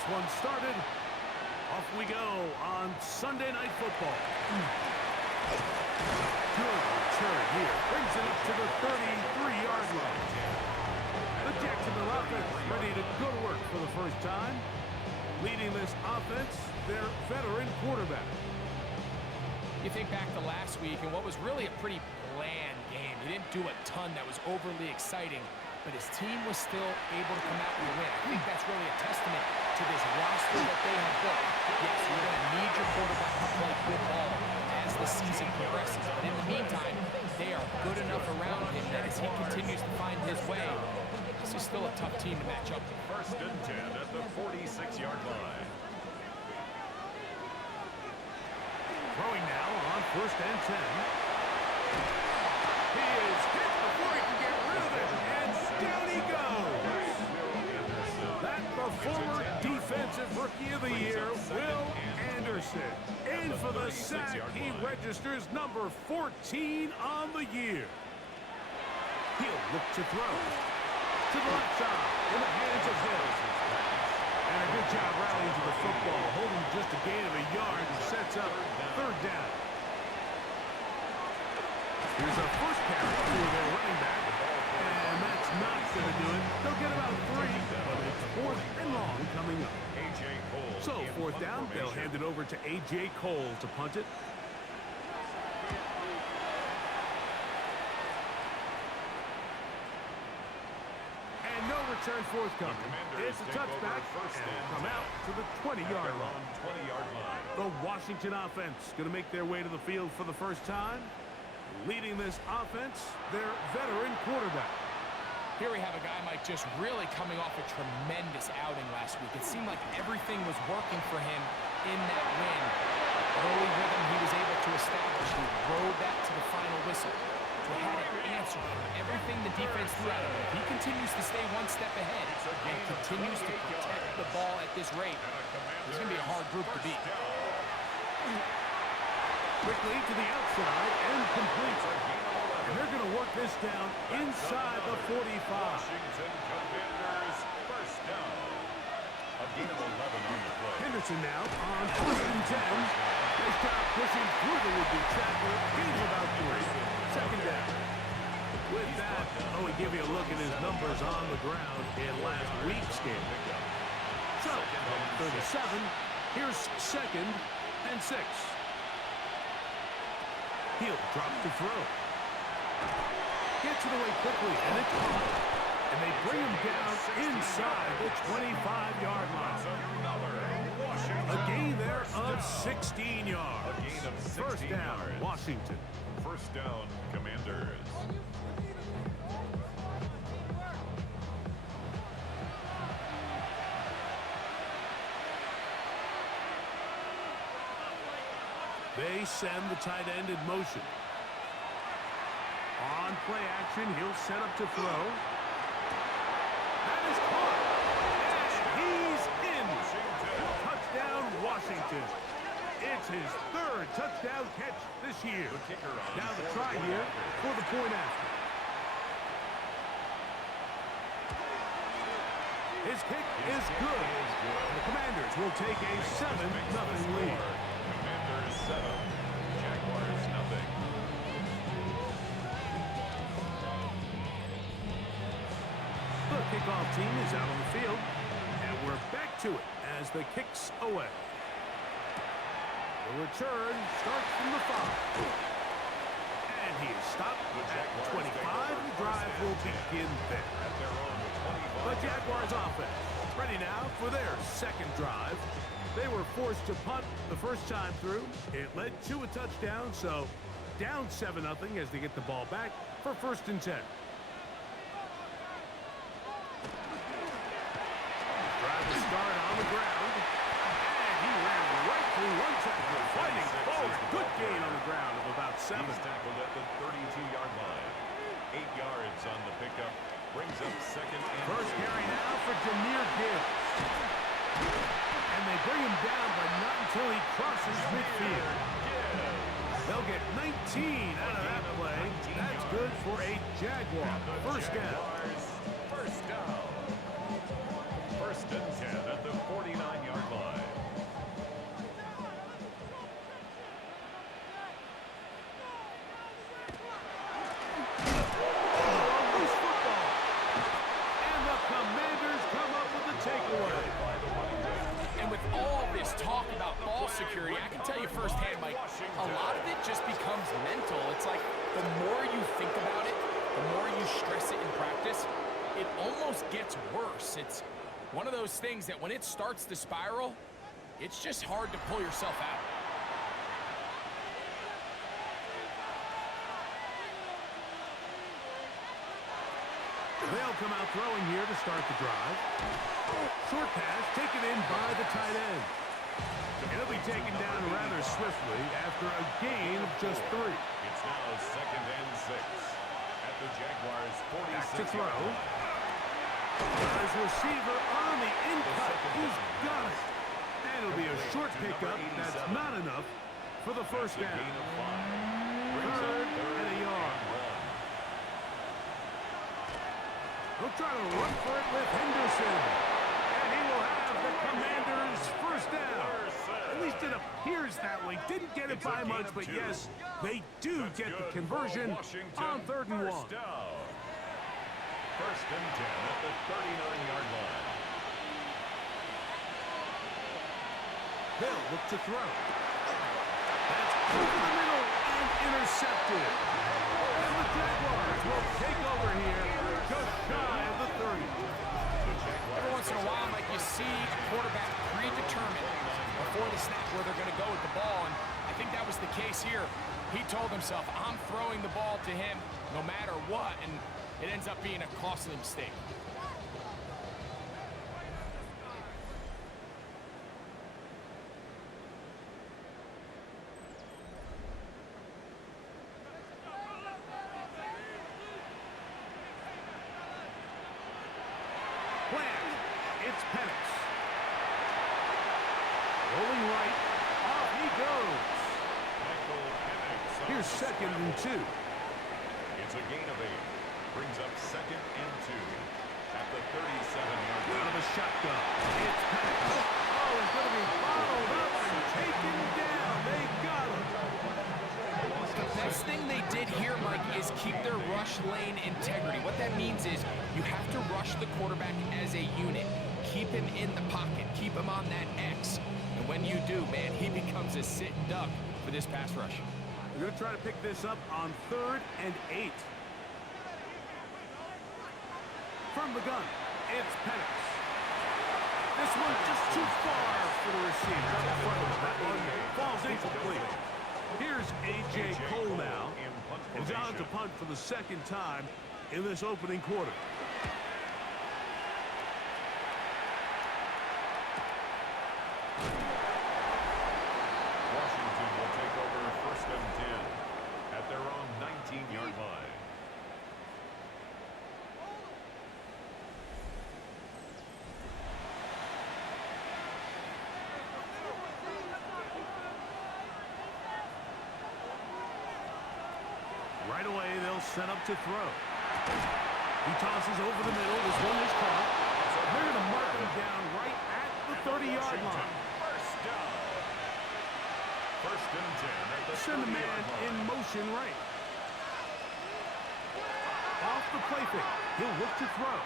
this one started. Off we go on Sunday Night Football. Good return here. Brings it up to the 33-yard line. The Jacksonville offense ready to go to work for the first time. Leading this offense, their veteran quarterback. You think back to last week and what was really a pretty bland game. He didn't do a ton that was overly exciting, but his team was still able to come out with a win. I think that's really a testament to this roster that they have built. Yes, you're going to need your quarterback to play good ball as the season progresses, but in the meantime, they are good enough around him that as he continues to find his way, this is still a tough team to match up with. 1st and 10 at the 46-yard line. Throwing now on 1st and 10. He is hit before he can get rid of it, and down he goes. That the former Defensive Rookie of the Year, Will Anderson. In for the sack, he registers number 14 on the year. He'll look to throw. To the left side, in the hands of Hill. And a good job rallying to the football, holding just a gain of a yard and sets up 3rd down. Here's a first carry to their running back, and that's not going to do it. They'll get about 3, but it's 4th and long coming up. So 4th down, they'll hand it over to A.J. Cole to punt it. Return forthcoming. It's a touchback, and come out to the 20-yard line. The Washington offense going to make their way to the field for the first time. Leading this offense, their veteran quarterback. Here we have a guy, Mike, just really coming off a tremendous outing last week. It seemed like everything was working for him in that win. The early rhythm he was able to establish, he rode that to the final whistle. He had an answer for everything the defense threw at him. If he continues to stay one step ahead and continues to protect the ball at this rate, it's going to be a hard group to beat. Quickly to the outside and complete. And they're going to work this down inside the 45. Washington Commanders, 1st down. A gain of 11 on the play. Henderson now on 1st and 10. They stop pushing through the would-be tackler. Gain of about 3. 2nd down. With that, we give you a look at his numbers on the ground in last week's game. So, 37, here's 2nd and 6. He'll drop to throw. Gets it away quickly, and it's caught. And they bring him down inside the 25-yard line. A gain there of 16 yards. A gain of 16 First down, yards. Washington. 1st down, Commanders. They send the tight end in motion. On play action, he'll set up to throw. That is caught. And he's in. Touchdown, Washington. It's his 3rd touchdown catch this year. Now the try here for the point after. His kick is good. The Commanders will take a 7-0 lead. Commanders 7, Jaguars 0. The kickoff team is out on the field, and we're back to it as the kick's away. The return starts from the 5. And he is stopped at 25. The drive will begin there. The Jaguars offense ready now for their 2nd drive. They were forced to punt the first time through. It led to a touchdown, so down 7-0 as they get the ball back for 1st and 10. Drive to start on the ground. And he ran right through one tackle, fighting forward. Good gain on the ground of about 7. He's tackled at the 32-yard line. 8 yards on the pickup. Brings up 2nd and First carry now for Jameer Gibbs. And they bring him down, but not until he crosses midfield. They'll get 19 out of that play. That's good for a Jaguar. First down. 1st down. 1st and 10 at the 49 takeaway. And with all this talk about ball security, I can tell you firsthand, Mike, a lot of it just becomes mental. It's like the more you think about it, the more you stress it in practice, it almost gets worse. It's one of those things that when it starts to spiral, it's just hard to pull yourself out. They'll come out throwing here to start the drive. Short pass taken in by the tight end. It'll be taken down rather swiftly after a gain of just 3. It's now 2nd and 6 at the Jaguars' 46. Back to throw. His receiver on the in-cut. He's got it. And it'll be a short pickup. That's not enough for the first down. Gain of 5. Third and a yard. He'll try to run for it with Henderson. And he will have the Commanders' first down. At least it appears that way. Didn't get it by much, but yes, they do get the conversion on 3rd and 1. First and 10 at the 39-yard line. They'll look to throw. That's over the middle and intercepted. And the Jaguars will take over here just shy of the 30. Every once in a while, Mike, you see a quarterback predetermined before the snap where they're going to go with the ball, and I think that was the case here. He told himself, I'm throwing the ball to him no matter what, and it ends up being a costly mistake. It's Penix. Rolling right. Off he goes. Here's 2nd and 2. It's a gain of 8. Brings up 2nd and 2 at the 37-yard line. Out of a shotgun. It's Penix. Oh, it's going to be followed up and taken down. They got him. The best thing they did here, Mike, is keep their rush lane integrity. What that means is you have to rush the quarterback as a unit. Keep him in the pocket. Keep him on that X. And when you do, man, he becomes a sitting duck for this pass rush. They're going to try to pick this up on 3rd and 8. From the gun, it's Penix. This one just too far for the receiver. That one falls incomplete. Here's A.J. Cole now. He's on to punt for the 2nd time in this opening quarter. Washington will take over 1st and 10 at their own 19-yard line. Right away, they'll set up to throw. He tosses over the middle. This one is caught. They're going to mark him down right at the 30-yard line. First down. 1st and 10 at the Send the man in motion right. Off the play fake. He'll look to throw.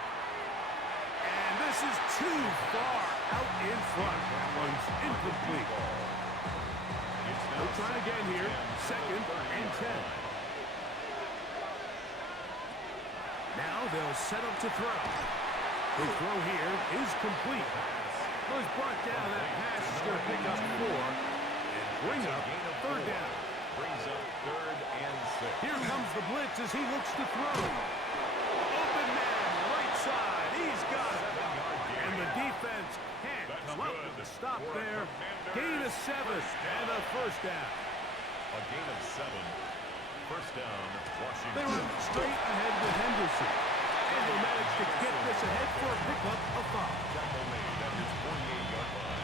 And this is too far out in front. That one's incomplete. They'll try again here. 2nd and 10. Now they'll set up to throw. The throw here is complete. Was brought down. That pass is going to pick up 4 and bring up 3rd down. Brings up 3rd and 6. Here comes the blitz as he looks to throw. Open man, right side. He's got it. And the defense can't come up with the stop there. Gain of 7 and a first down. A gain of 7. First down, Washington. They run straight ahead with Henderson. And they manage to get this ahead for a pickup of 5. Tackle made at his 48-yard line.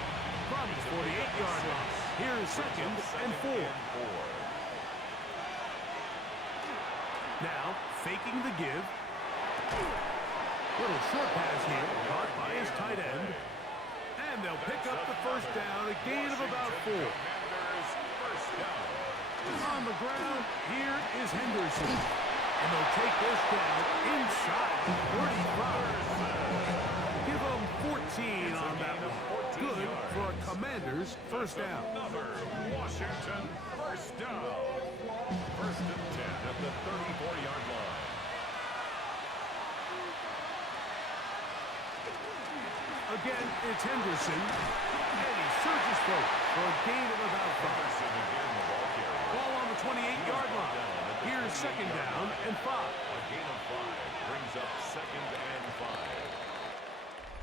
From the 48-yard line. Here is 2nd and 4. Now, faking the give. Little short pass here, caught by his tight end. And they'll pick up the first down, a gain of about 4. First down. On the ground, here is Henderson. And they'll take this down inside the 35. Give them 14 Commanders first down. Another Washington first down. First and 10 at the 34-yard line. Again, it's Henderson. And he surges forward for a gain of about 5. Henderson again, the ball carrier. Ball on the 28-yard line. Here's second down and 5. A gain of 5 brings up second and 5.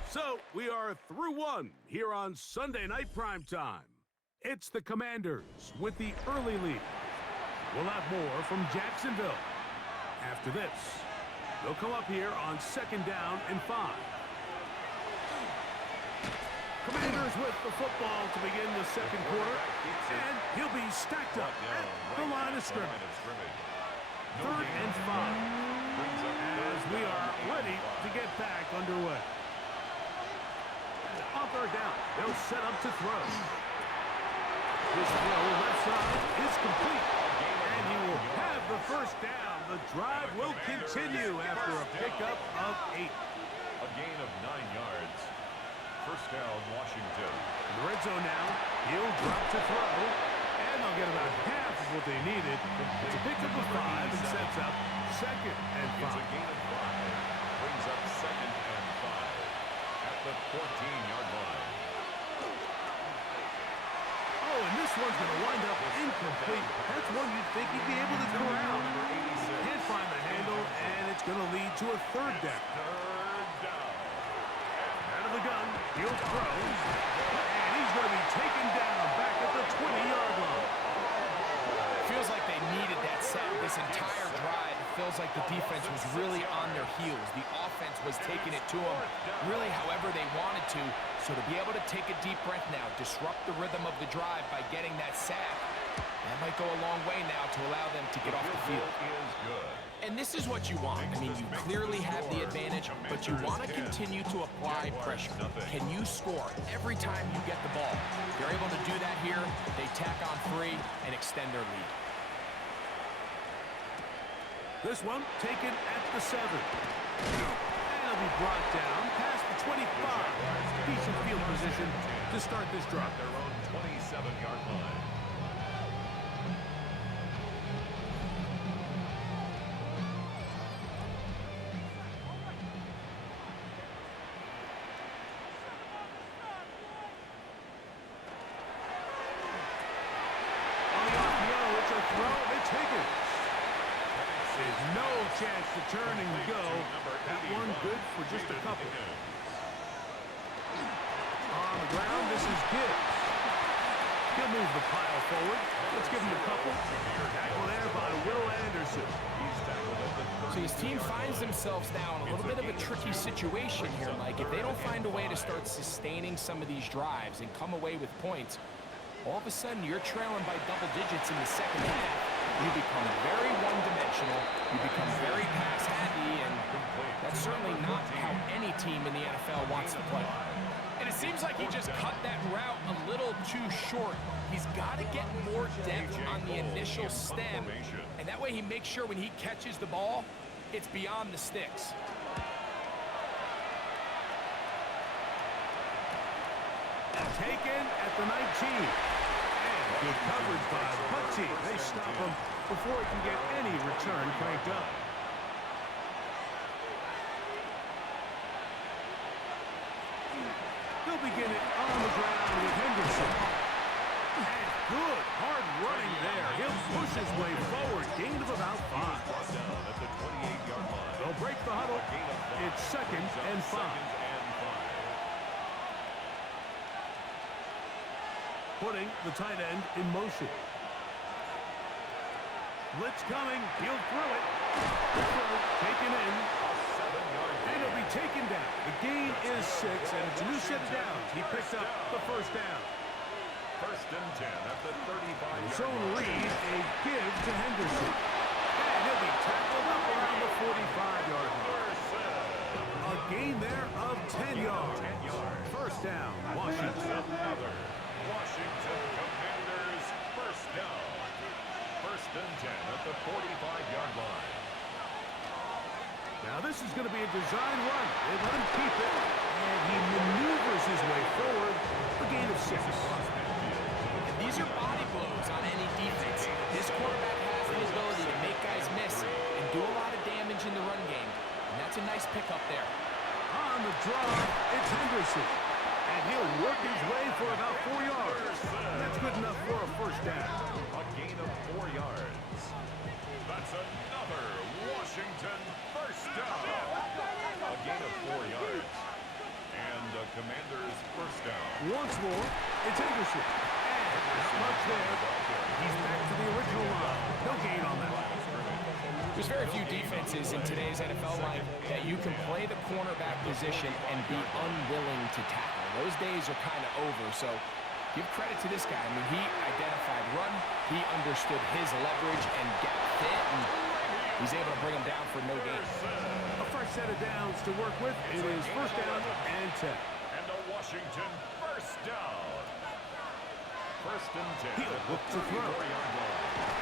So we are through one here on Sunday Night Primetime. It's the Commanders with the early lead. We'll have more from Jacksonville. After this, they'll come up here on second down and 5. Commanders with the football to begin the second quarter, and he'll be stacked up at the line of scrimmage. Third and 5, as we are ready to get back underway. On third down, they'll set up to throw. This throw left side is complete, and he will have the first down. The drive will continue after a pickup of 8. A gain of 9 yards. First down, Washington. In the red zone now, he'll drop to throw, and they'll get about half of what they needed. It's a pickup of 5 and sets up second and 5. It's a gain of 5. Brings up second and 5 at the 14-yard line. Oh, and this one's going to wind up incomplete. That's one you'd think he'd be able to corral. Can't find the handle, and it's going to lead to a third down. Out of the gun, he'll throw, and he's going to be taken down back at the 20-yard line. Feels like they needed that sack this entire drive. It feels like the defense was really on their heels. The offense was taking it to them really however they wanted to. So to be able to take a deep breath now, disrupt the rhythm of the drive by getting that sack, that might go a long way now to allow them to get off the field. And this is what you want. I mean, you clearly have the advantage, but you want to continue to apply pressure. Can you score every time you get the ball? They're able to do that here. They tack on 3 and extend their lead. This one taken at the 7. And it'll be brought down past the 25. Decent field position to start this drive. Their own 27-yard line. There's no chance to turn and go. That one good for just a couple. On the ground, this is Gibbs. He'll move the pile forward. Let's give him a couple. Tackle there by Will Anderson. So his team finds themselves now in a little bit of a tricky situation here, Mike. If they don't find a way to start sustaining some of these drives and come away with points, all of a sudden you're trailing by double digits in the second half. You become very one-dimensional, you become very pass-happy, and that's certainly not how any team in the NFL wants to play. And it seems like he just cut that route a little too short. He's got to get more depth on the initial stem, and that way he makes sure when he catches the ball, it's beyond the sticks. Taken at the 19. Good coverage by the punt team. They stop him before he can get any return cranked up. They'll begin it on the ground with Henderson. And good, hard running there. He'll push his way forward. Gain of about 5. They'll break the huddle. It's second and 5. Putting the tight end in motion. Blitz coming. He'll throw it. Taken in. And it'll be taken down. The gain is 6, and it's a new set of downs. He picks up the first down. First and 10 at the 35-yard Zone read, a give to Henderson. And he'll be tackled up around the 45-yard line. A gain there of 10 yards. First down, Washington. Washington Commanders first down. First and 10 at the 45-yard line. Now this is going to be a design run. They let him keep it, and he maneuvers his way forward. A gain of 6. draw. It's Henderson. And he'll work his way for about 4 yards. That's good enough for a first down. A gain of 4 yards. That's another Washington first down. A gain of 4 yards. And the Commanders first down. Once more, it's Henderson. And not much there. He's back to the original line. No gain on that. There's very few defenses in today's NFL line that you can play the cornerback position and be unwilling to tackle. Those days are kind of over, so give credit to this guy. I mean, he identified run, he understood his leverage and gap fit, and he's able to bring him down for no gain. A fresh set of downs to work with. It is first down and 10. And a Washington first down. First and 10. He'll look to throw.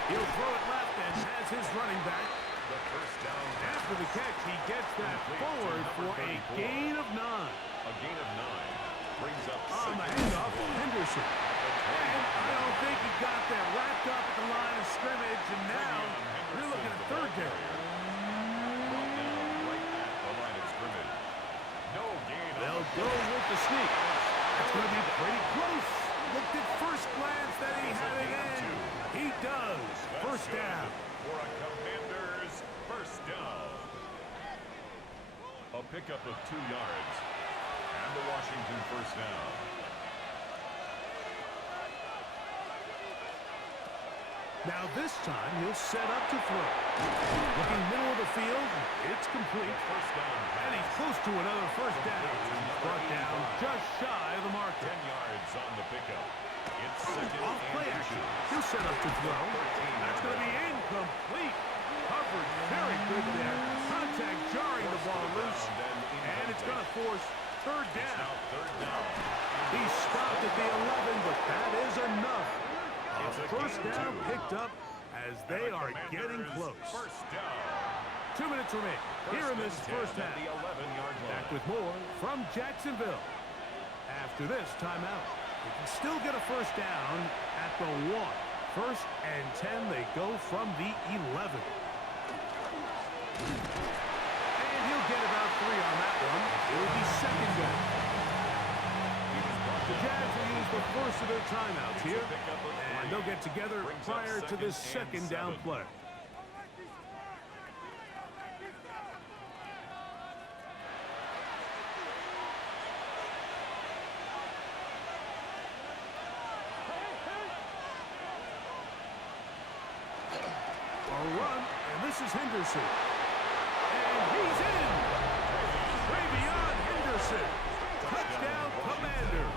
He'll throw it left and has his running back. The first down. After the catch, he gets that forward for a gain of 9. A gain of 9 brings up On the handoff, Henderson. And I don't think he got that wrapped up at the line of scrimmage, and now we're looking at third down. Brought down right at the line of scrimmage. No gain. They'll go with the sneak. That's going to be pretty close. Looked at first glance that he had it in. He does. First down. For a Commanders first down. A pickup of 2 yards. And the Washington first down. Now this time he'll set up to throw. Looking middle of the field, it's complete. First down. And he's close to another first down. He's brought down just shy of the marker. 10 yards on the pickup. It's second Off play and action. 2. He'll set up to throw. That's going to be incomplete. Covered very good there. Contact jarring the ball loose. And it's going to force third down. Now third down. He stopped at the 11, but that is enough. It's a First gain of down 2. picked up as they are getting close. First down. 2 minutes remain here in this first half. The 11-yard line. Back with more from Jacksonville. After this timeout, they can still get a first down at the 1. First and 10, they go from the 11. And he'll get about 3 on that one. It'll be second down. The Jags will use the first of their timeouts here, and they'll get together prior to this second down play. A run, and this is Henderson. And he's in! Way beyond Henderson. Touchdown, Commanders.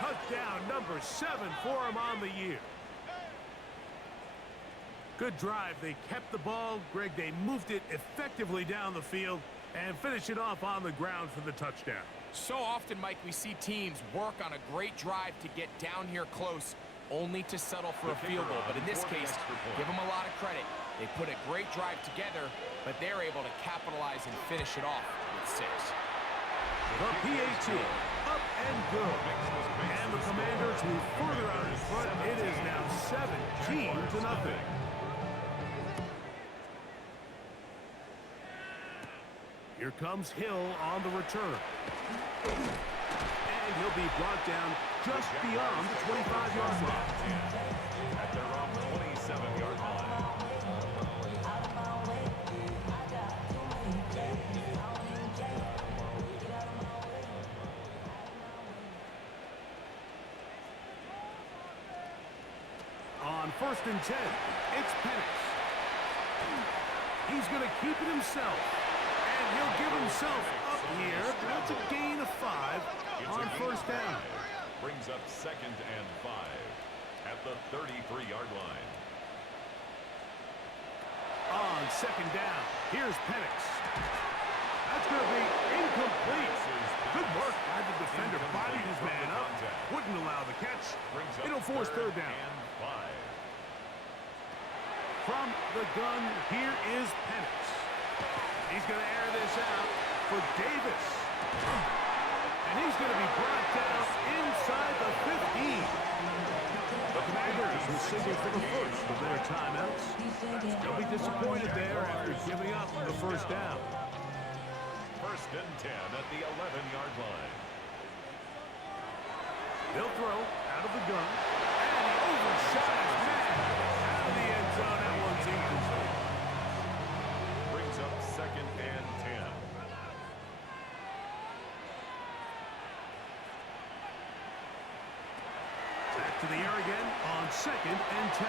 Touchdown number 7 for him on the year. Good drive. They kept the ball. Greg, they moved it effectively down the field and finished it off on the ground for the touchdown. So often, Mike, we see teams work on a great drive to get down here close, only to settle for a field goal. But in this case, give them a lot of credit. They put a great drive together, but they're able to capitalize and finish it off with 6. The PAT, up and good. And the Commanders move further out in front. It is now 17-0. Here comes Hill on the return. And he'll be brought down just beyond the 25-yard line. At their own 27-yard line. On first and 10, it's Penix. He's going to keep it himself. And he'll give himself up here. That's a gain of 5 on first down. Brings up second and 5 at the 33-yard line. On second down, here's Penix. That's going to be incomplete. Good work by the defender, bodied his man up. Wouldn't allow the catch. It'll force third down. And 5. From the gun, here is Penix. He's going to air this out for Davis. And he's going to be brought down inside the 15. The Commanders will signal for the first of their timeouts. They'll be disappointed there after giving up the first down. First First and 10 at the 11-yard line. He'll throw out of the gun. And he overshot his man. Out of the end zone. That one's incomplete. Brings up second and 10. Back to the air again on second and 10.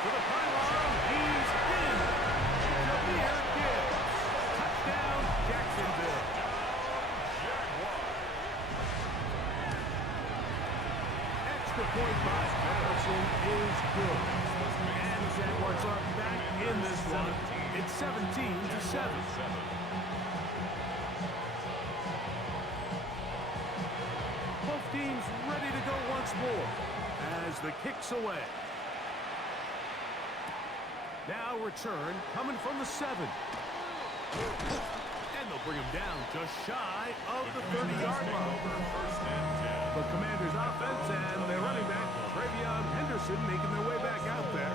For the pylon, he's in. Up the air again. Touchdown, Jacksonville. Extra point by Patterson is good. And the Jaguars are back in this one. It's 17-7. Both teams ready to go once more as the kick's away. Now return coming from the 7. And they'll bring him down just shy of the 30-yard line. The Commanders' offense and their running back, Travion Henderson, making their way back out there.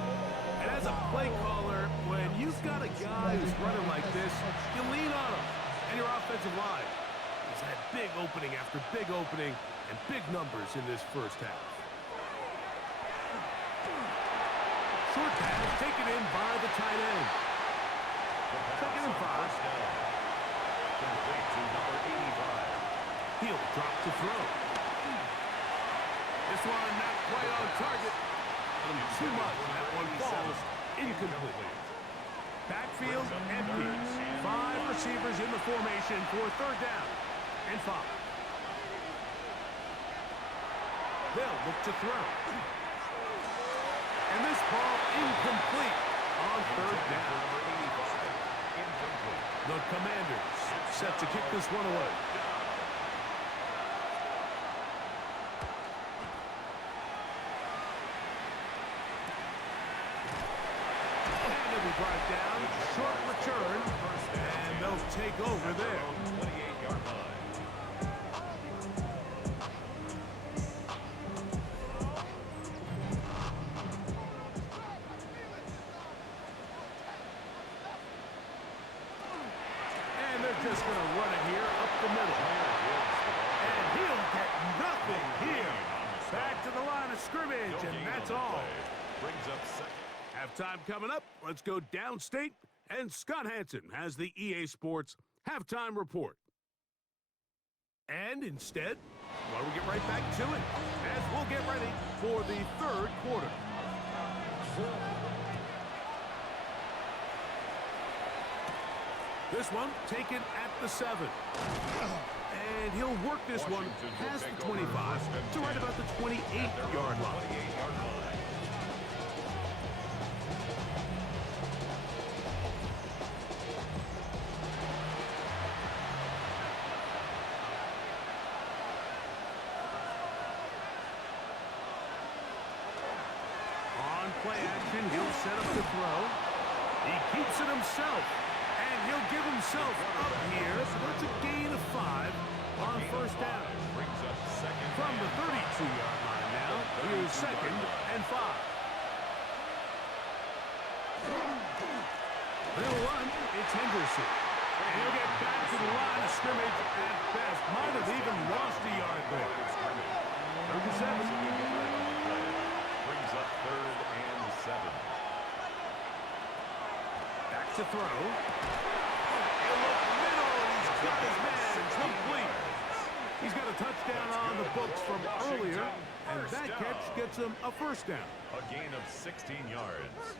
And as a play caller, when you've got a guy who's running like this, you lean on him. And your offensive line has had big opening after big opening and big numbers in this first half. Short pass taken in by the tight end. Second and 5. Complete to number 85. He'll drop to throw. This one not quite on target. Too much, and that one falls incomplete. Backfield empty. 5 receivers in the formation for third down and 5. They'll look to throw. And this ball incomplete on third down. The Commanders set to kick this one away. And he'll be brought down. Short return. And they'll take over there. 28-yard line. Just going to run it here up the middle. And he'll get nothing here. Back to the line of scrimmage, and that's all. Brings up second. Halftime coming up. Let's go downstate. And Scott Hansen has the EA Sports halftime report. And instead, why don't we get right back to it as we'll get ready for the third quarter. This one taken at the 7. And he'll work this one past the 25 to right about the 28-yard line. On play action, he'll set up the throw. He keeps it himself. And he'll give himself up here, so that's a gain of 5 on first down. From the 32-yard line now, here's second and 5. They'll run, it's Henderson. And he'll get back to the line of scrimmage at best. Might have even lost a yard there. 37. Brings up third and 7. Back to throw. He's got his man complete. He's got a touchdown on the books from earlier, and that catch gets him a first down. A gain of 16 yards.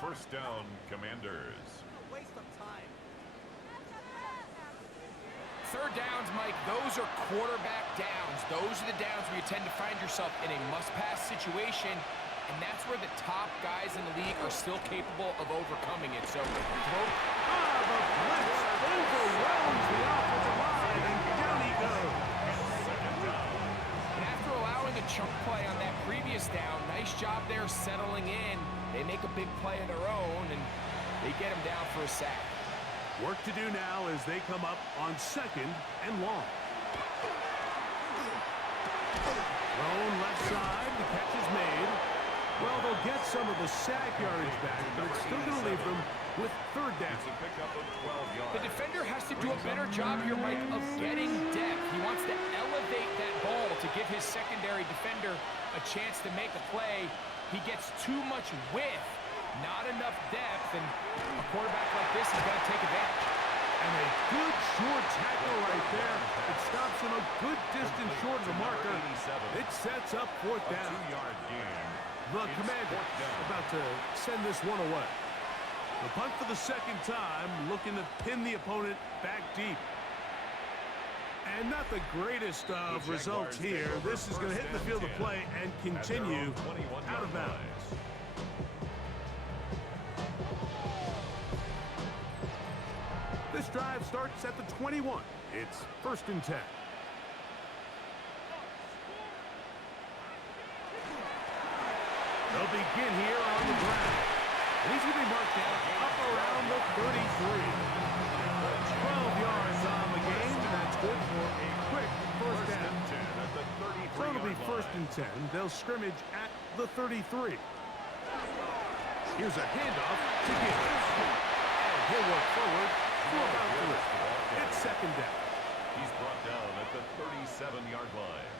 First down, Commanders. Waste of time. Third downs, Mike, those are quarterback downs. Those are the downs where you tend to find yourself in a must-pass situation, and that's where the top guys in the league are still capable of overcoming it. So, The blitz overwhelms the offensive line, and down he goes. And after allowing a chunk play on that previous down, nice job there settling in. They make a big play of their own, and they get him down for a sack. Work to do now as they come up on second and long. Thrown left side, the catch is made. Well, they'll get some of the sack yardage back, but it's still going to leave them with third down. It's a pickup of 12 yards. The defender has to do a better job here, Mike, of getting depth. He wants to elevate that ball to give his secondary defender a chance to make a play. He gets too much width, not enough depth, and a quarterback like this is going to take advantage. And a good short tackle right there. It stops him a good distance short of the marker. It sets up fourth down. A 2-yard gain. The Commanders about to send this one away. The punt for the second time, looking to pin the opponent back deep. And not the greatest of results here. This is going to hit the field of play and continue out of bounds. This drive starts at the 21. It's 1st and 10. They'll begin here on the ground. And he's going to be marked down up around the 33. 12 yards on the game, and that's good for a quick first down. So it'll be 1st and 10. They'll scrimmage at the 33. Here's a handoff to Gibbs. And he'll work forward for about 3. It's 2nd down. He's brought down at the 37-yard line.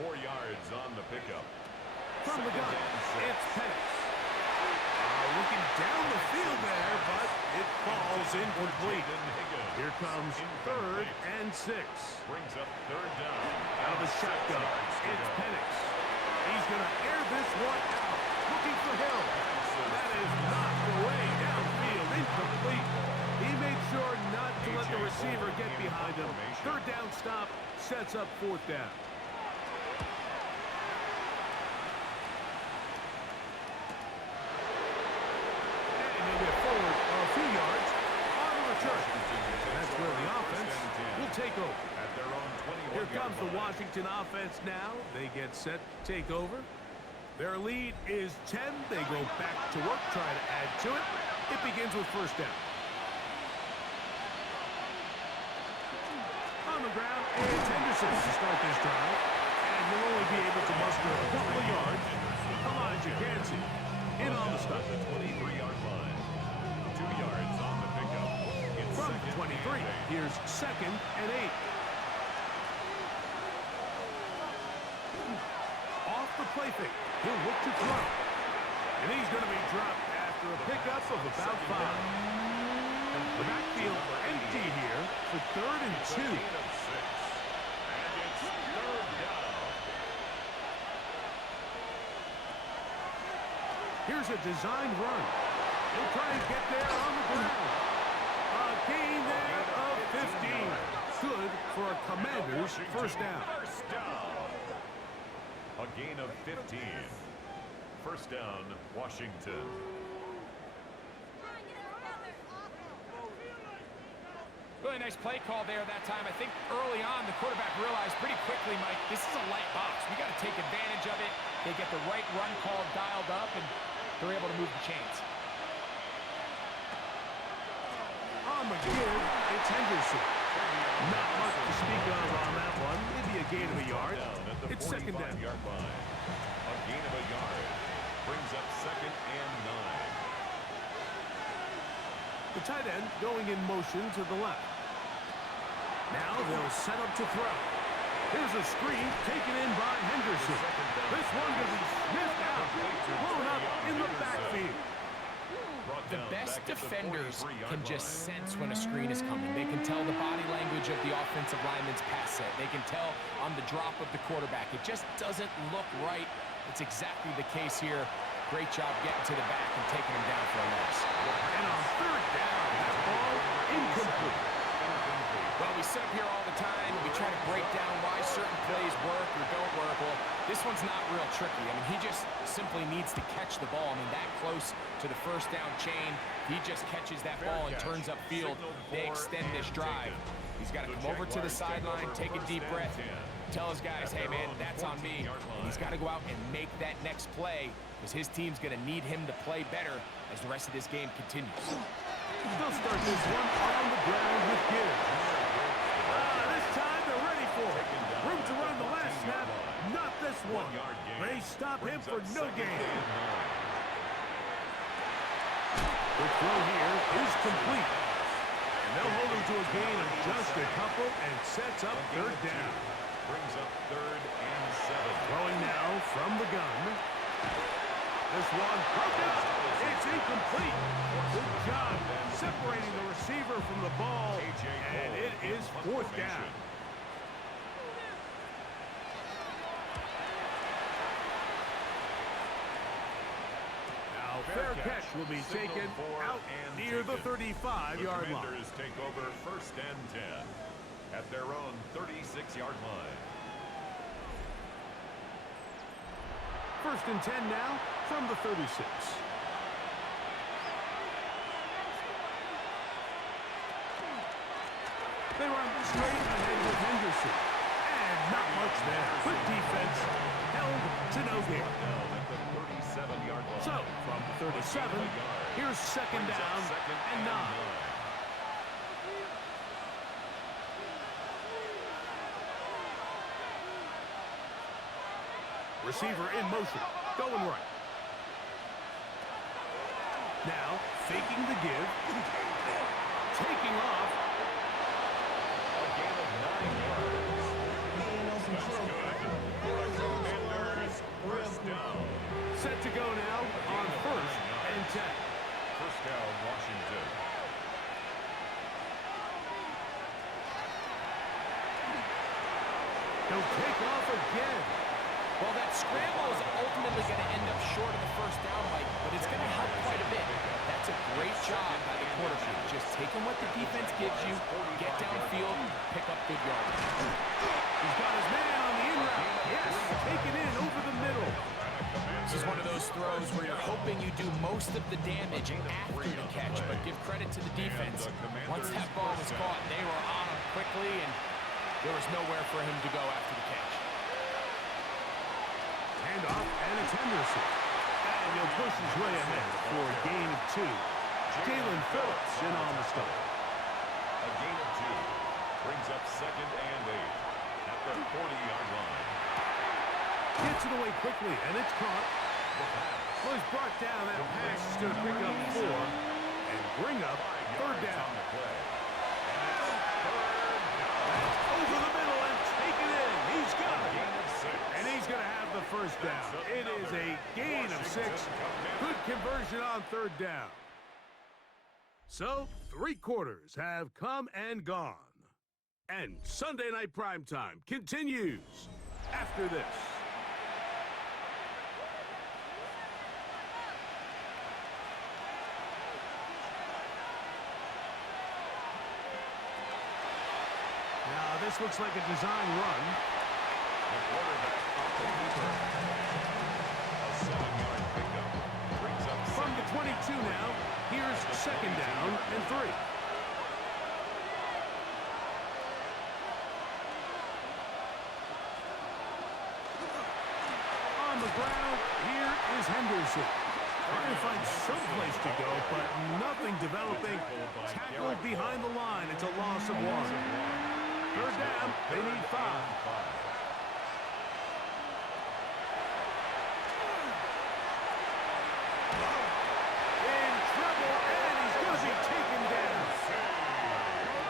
4 yards on the pickup. From the gun, it's Penix. Looking down the field there, but it falls incomplete. Here comes 3rd and 6. Brings up 3rd down. Out of the shotgun, it's Penix. He's going to air this one out. Looking for Hill. That is knocked away downfield, incomplete. He made sure not to let the receiver get behind him. 3rd down stop sets up 4th down. Take over. At their own 21. Here comes the Washington offense now. They get set to take over. Their lead is 10. They go back to work, try to add to it. It begins with 1st down. On the ground, it's Henderson to start this drive. And he'll only be able to muster a couple of yards. Elijah Gansey in on the stop. The 23-yard line. 2 yards on the pickup. From 23, here's 2nd and 8. Off the play fake, he'll look to throw. And he's going to be dropped after a pickup of about 5. The backfield empty here for 3rd and 2. And it's 3rd down. Here's a design run. He'll try and get there on the ground. A gain there of 15. Good for a Commanders 1st down. 1st down. A gain of 15. 1st down, Washington. Really nice play call there that time. I think early on the quarterback realized pretty quickly, Mike, this is a light box. We got to take advantage of it. They get the right run call dialed up, and they're able to move the chains. On the give, it's Henderson. Not much to speak of on that one. Maybe a gain of a yard. It's 2nd down. Yard line. A gain of a yard. Brings up 2nd and 9. The tight end going in motion to the left. Now they'll set up to throw. Here's a screen taken in by Henderson. This one will be sniffed out. Blown up in the backfield. The best defenders can just sense when a screen is coming. They can tell the body language of the offensive lineman's pass set. They can tell on the drop of the quarterback. It just doesn't look right. It's exactly the case here. Great job getting to the back and taking him down for a loss. And on 3rd down, that ball incomplete. Well, we sit up here all the time and we try to break down why certain plays work or don't work. Well, this one's not real tricky. I mean, he just simply needs to catch the ball. I mean, that close to the 1st down chain, he just catches that ball and turns upfield. They extend this drive. He's got to come over to the sideline, take a deep breath, tell his guys, hey, man, that's on me. And he's got to go out and make that next play because his team's going to need him to play better as the rest of this game continues. They'll start this one on the ground with Gibbs. This time they're ready for it. Room to run the last snap, not this one. They stop stop him for no gain. And The throw here is complete. And they'll hold him to a gain of just a couple and sets up third down. brings up 3rd and 7. Throwing now from the gun. This one broken up. It's incomplete. Good job separating the receiver from the ball. And it is 4th down. Now, fair catch will be taken out near the 35-yard line. Commanders take over 1st and 10 at their own 36-yard line. 1st and 10 now from the 36. They run straight ahead with Henderson. And not much there. Good defense. Held to no gain. At the 37-yard line. So, from the 37, here's 2nd down and 9. Receiver in motion. Going right. Now, faking the give. Taking off. A gain of 9 yards. That's good. For the Commanders, 1st down. Set to go now on 1st and 10. 1st down, Washington. He'll take off again. Well, that scramble is ultimately going to end up short of the 1st down, Mike, but it's going to help quite a bit. That's a great job by the quarterback. Just taking what the defense gives you, get downfield, pick up good yardage. He's got his man on the in route. Yes, take it in over the middle. This is one of those throws where you're hoping you do most of the damage after the catch, but give credit to the defense. Once that ball was caught, they were on him quickly, and there was nowhere for him to go after the catch. Handoff, and it's Henderson. And he'll push his way ahead for a gain of 2. Jalen Phillips in on the stop. A gain of 2. Brings up 2nd and 8 at the 40-yard line. Gets it away quickly, and it's caught. Well, he's brought down. That pass is going to pick up 4 and bring up 3rd down. On the play. That's over the middle and take it in. He's got it. Gain of 6. And he's going to have the 1st down. It is a gain of 6. Good conversion on 3rd down. So, 3 quarters have come and gone. And Sunday Night Primetime continues after this. Now, this looks like a design run. The quarterback off the keeper. A 7-yard pickup. Brings up From the 22 now, here's 2nd down and 3. On the ground, here is Henderson. Trying to find some place to go, but nothing developing. Tackled behind the line. It's a loss of 1. 3rd down, they need 5. In trouble, and he's going to be taken down.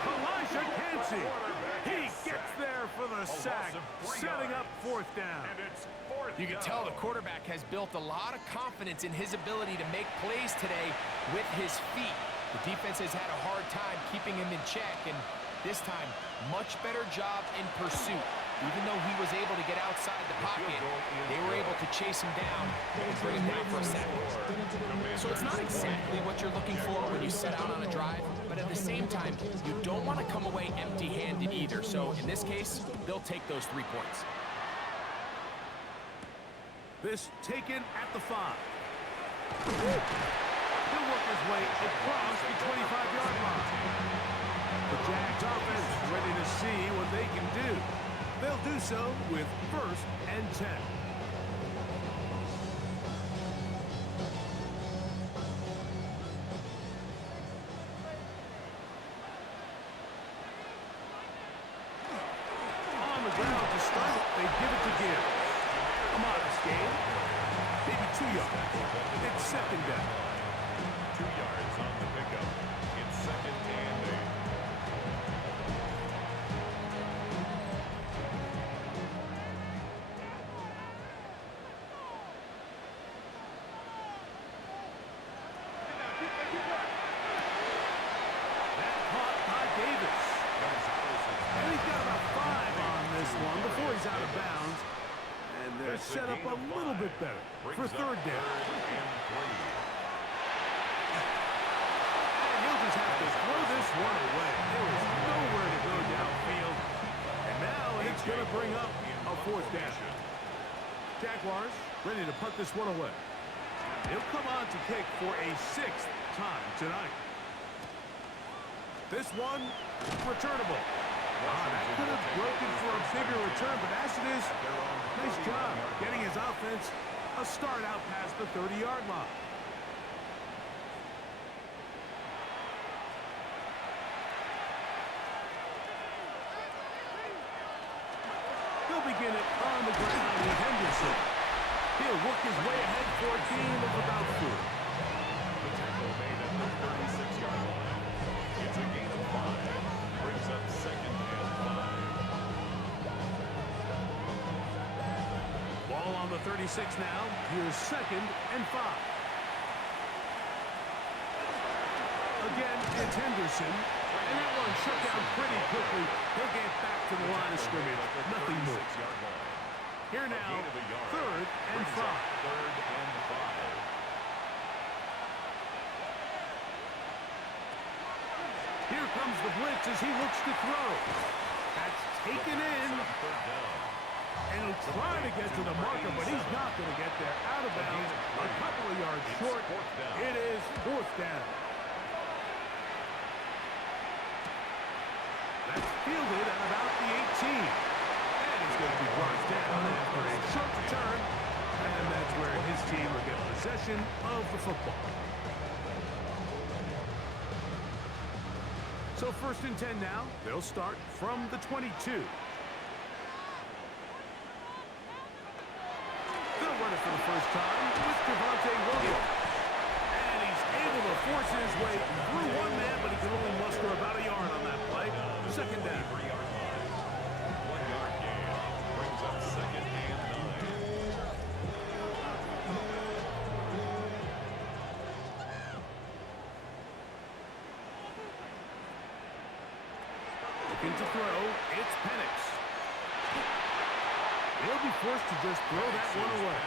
Elijah Cansey, he gets there for the sack, setting up 4th down. And it's 4th You can tell the quarterback has built a lot of confidence in his ability to make plays today with his feet. The defense has had a hard time keeping him in check, and this time, much better job in pursuit. Even though he was able to get outside the pocket, they were able to chase him down and bring him down for a sack. So it's not exactly what you're looking for when you set out on a drive, but at the same time, you don't want to come away empty-handed either. So in this case, they'll take those 3 points. This taken at the 5. He'll work his way across the 25-yard line. The Jags offense ready to see what they can do. They'll do so with 1st and 10. On the ground to start, they give it to Gibbs. A modest game. 2 yards. It's second down. 2 yards on the pickup. It's second and 8. That caught by Davis. And he's got about 5 on this one before he's out of bounds. And they're set up a little bit better for third down. And he'll just have to throw this one away. There is nowhere to go downfield. And now it's going to bring up a fourth down. Jaguars ready to punt this one away. He'll come on to kick for a 6th time tonight. This one, returnable. That could have broken for a bigger return, but as it is, nice job getting his offense a start out past the 30-yard line. They'll begin it on the ground with Henderson. He'll work his way ahead for a gain of about 4. The tackle made at the 36-yard line. It's a gain of 5. Brings up second and 5. Ball on the 36 now. Here's second and 5. Again, it's Henderson. And that one shut down pretty quickly. He'll get back to the line of scrimmage. Nothing more. Here now, third and 5. Third and 5. Here comes the blitz as he looks to throw. That's taken in. And he'll try to get to the marker, but he's not going to get there. Out of bounds, a couple of yards short. It is fourth down. That's fielded at about the 18. And he's going to be brought down after a short return. And that's where his team will get possession of the football. So first and 10 now. They'll start from the 22. They'll run it for the first time with Javonte Williams. And he's able to force his way through one man, but he can only muster about a yard on that play. Second down. 1 yard gain. Brings up second and 9. Looking to throw, it's Penix. He'll be forced to just throw that one away.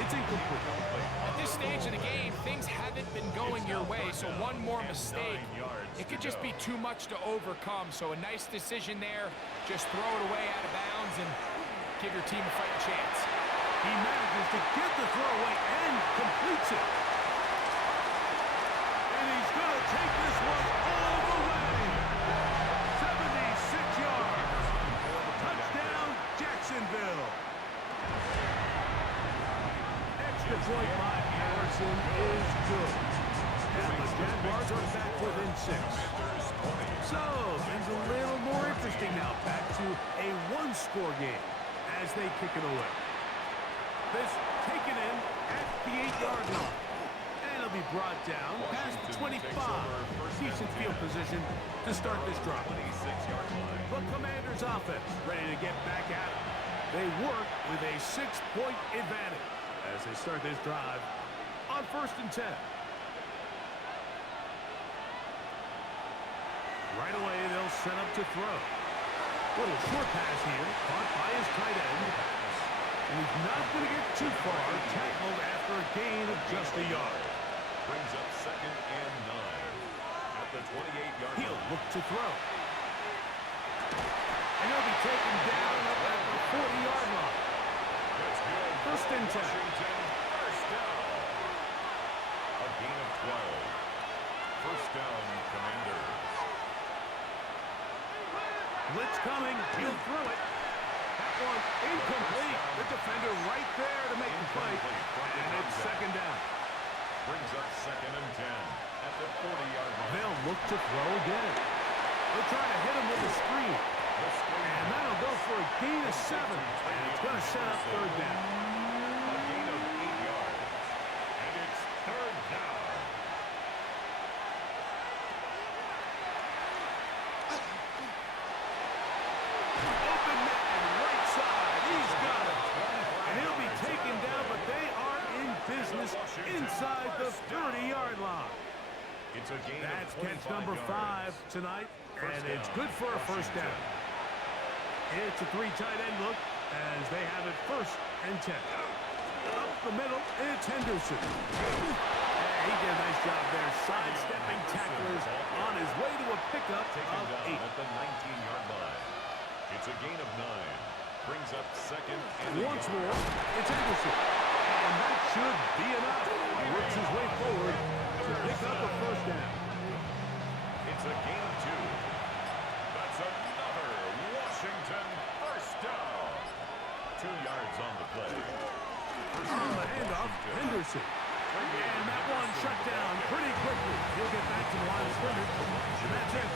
It's incomplete. At this stage of the game, things haven't been going your way, so one more mistake, it could just be too much to overcome. So a nice decision there. Just throw it away out of bounds and give your team a fighting chance. He manages to get the throw away and completes it. And he's going to take this one all the way. 76 yards. Touchdown, Jacksonville. Extra point by Harrison is good. And the Jaguars are back within 6. So, things a little more interesting now. Back to a one-score game as they kick it away. This taken in at the 8-yard line. And it'll be brought down past the 25. Decent field position to start this drive. The Commanders' offense ready to get back at it. They work with a 6-point advantage as they start this drive on first and 10. Right away, they'll set up to throw. Little short pass here, caught by his tight end. And he's not going to get too far, tackled after a gain of just a yard. Brings up second and 9. At the 28-yard line. He'll look to throw. And he'll be taken down up at the 40-yard line. That's good. First and 10. Washington, first down. A gain of 12. First down, Commanders. Blitz coming. He'll throw it. That one incomplete. The defender right there to make the play. And it's second down. Brings up second and 10 at the 40-yard line. They'll look to throw again. They'll try to hit him with a screen. And that'll go for a gain of 7. And it's going to set up third down. A gain of 8 yards. catch number 5 tonight, and it's good for a first down. It's a 3 tight end look as they have it 1st and 10. Up the middle, it's Henderson. He did a nice job there, sidestepping tacklers on his way to a pickup of 8. At the 19-yard line. It's a gain of 9. Brings up 2nd and Once more, it's Henderson. And that should be enough. He works his way forward to pick up a first down. It's a gain of 2. That's another Washington first down. 2 yards on the play. On the handoff, Henderson. And that one shut down pretty quickly. He'll get back to the line of scrimmage. And that's it.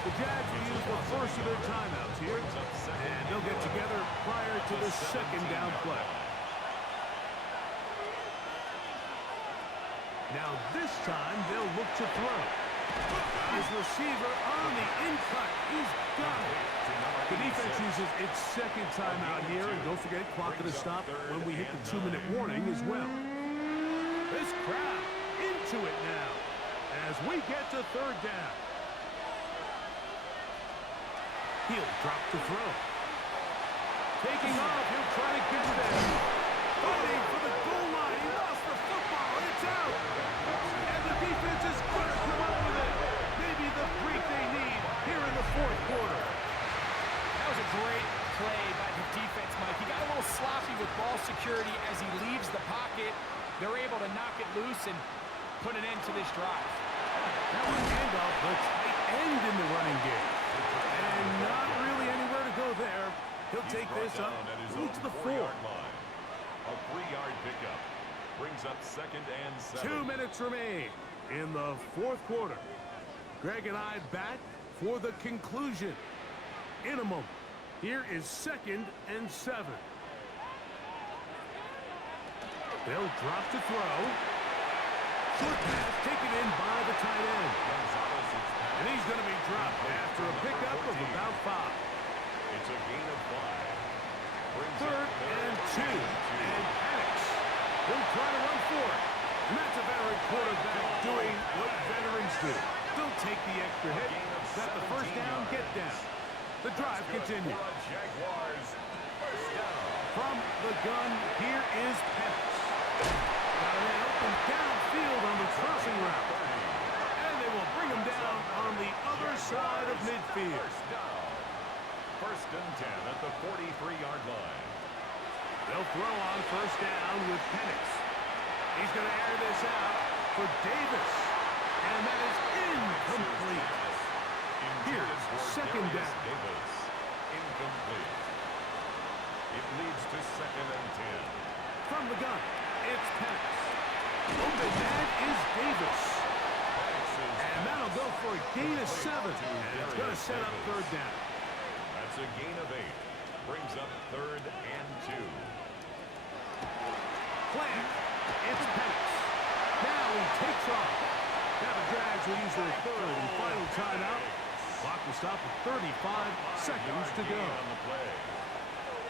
The Jags will use the first of their timeouts here. And they'll get together prior to the 2nd down play. Now this time they'll look to throw. His receiver on the in-cut. He's got it. The defense uses its 2nd timeout here. And don't forget, clock at a stop when we hit the 2-minute warning as well. This crowd into it now as we get to 3rd down. He'll drop to throw. Taking off, he'll try to get there. Fighting for the goal line. He lost the football. It's out. And the defense is going to come up with it. Maybe the break they need here in the 4th quarter. That was a great play by the defense, Mike. He got a little sloppy with ball security as he leaves the pocket. They're able to knock it loose and put an end to this drive. That was handoff, the tight end in the running game. And not really anywhere to go there. He'll take this up to the 4. A 3-yard pickup. Brings up 2nd and 7. 2 minutes remain in the 4th quarter. Greg and I back for the conclusion. In a moment. Here is 2nd and 7. They'll drop to throw. Short pass taken in by the tight end. And he's going to be dropped after a pickup of about 5. It's a gain of 5. Brings 3rd and 2. And Alex will try to run for it. And that's a veteran quarterback doing what veterans do. Don't take the extra hit. Let the first down get down. The drive continues. Jaguars first down. From the gun, here is Penix. Got an open downfield on the crossing route. And they will bring him down on the other side of midfield. First and 10 at the 43-yard line. They'll throw on first down with Penix. He's going to air this out for Davis. And that is incomplete. Here's 2nd down. Davis. Incomplete. It leads to 2nd and 10. From the gun, it's Penix. Open man is Davis. And that'll go for a gain of 7. And it's going to set up 3rd down. That's a gain of 8. Brings up 3rd and 2. Plant. It's Penix. Now he takes off. Now the Jags will use their 3rd and final timeout. Clock will stop at 35 seconds to go. On the play.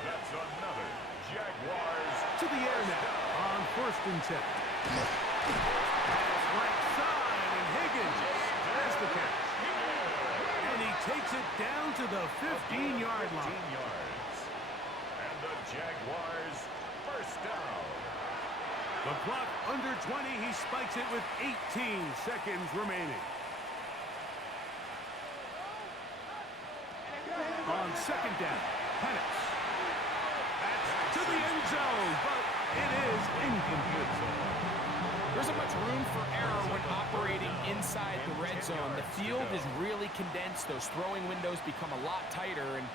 That's another Jaguars To the air now on 1st and 10. Right side, and Higgins has the catch. And he takes it down to the 15-yard line. 15 yards. And the Jaguars first down. The clock under 20. He spikes it with 18 seconds remaining. On 2nd down, Penix. That's to the end zone, but it is incomplete. There isn't much room for error when operating inside the red zone. The field is really condensed. Those throwing windows become a lot tighter and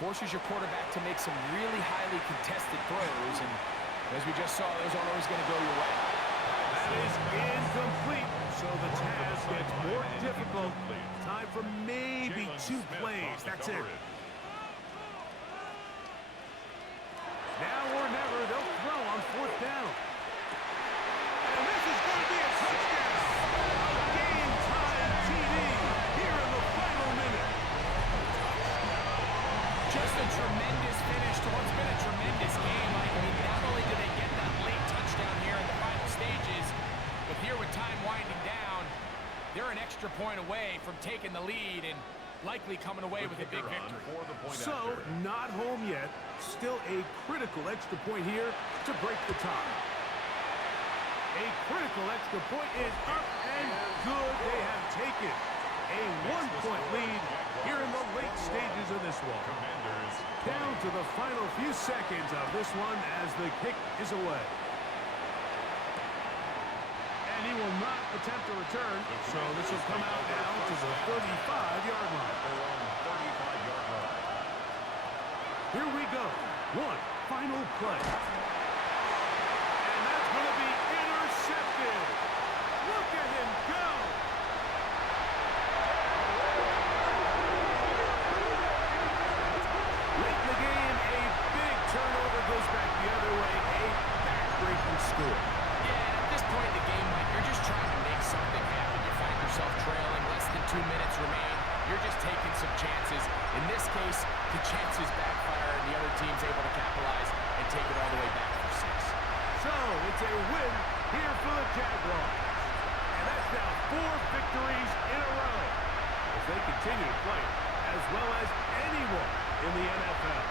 forces your quarterback to make some really highly contested throws. And as we just saw, those aren't always going to go your way. That is incomplete, so the task gets more difficult. Time for maybe 2 plays. That's it. Now or never, they'll throw on 4th down. And this is going to be a touchdown. A game-time TD here in the final minute. Just a tremendous finish to what's been a tremendous game. I mean, not only did they get that late touchdown here in the final stages, but here with time winding down, They're an extra point away from taking the lead and likely coming away with a big victory. So, not home yet. Still a critical extra point here to break the tie. A critical extra point is up and good. They have taken a 1-point lead here in the late stages of this one. Down to the final few seconds of this one as the kick is away. And he will not attempt a return, so this will come out now to the 35-yard line. Here we go. One final play. And that's going to be intercepted. Look at him go. Late in the game, a big turnover goes back the other way. A back-breaking score. Yeah, at this point in the game, Mike, you're just trying to make something happen. You find yourself trailing, less than 2 minutes remain. You're just taking some chances. In this case, the chances backfire and the other team's able to capitalize and take it all the way back for 6. So, it's a win here for the Jaguars. And that's now 4 victories in a row as they continue to play as well as anyone in the NFL.